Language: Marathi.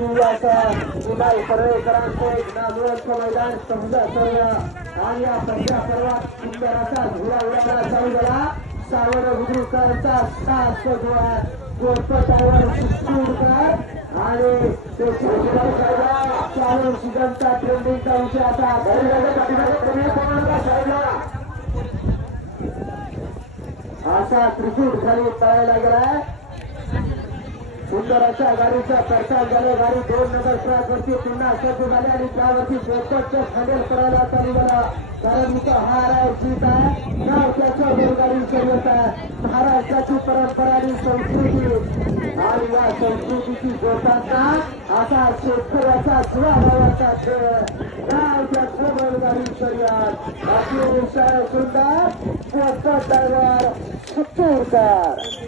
विनाय परळेकरांचे नामवंत मैदान समजा सर्व आणि या पहिल्या सर्वात सुंदर असा घोडा उडाला चालू झाला. सावध बुद्रुकरांचा सात गोरपटावर सुटकर आणि ते चालू सीझनचा ट्रेंडिंगचा विषय आता असा त्रिकूट खाली पळायला गेलाय. सुंदर अशा गाडीचा प्रसाद झाला. गाडी 2 नंबर ट्रॅकवरती पुन्हा सज्ज झाली आणि त्यावरती पोपटचं खांडेल करायला चालू झाला. कारण इथं हार आहे, जीत आहे, नाव त्याच्या बैलगाडी शर्यत आहे. महाराष्ट्राची परंपरा आणि संस्कृती आणि या संस्कृतीची जोडताना असा शेतकऱ्याचा जीवाभावाचा खेळ नाव त्याचं बैलगाडी शर्यत. अशी विषय सुंदर पोपट ड्रायव्हर सुट्टूरकर.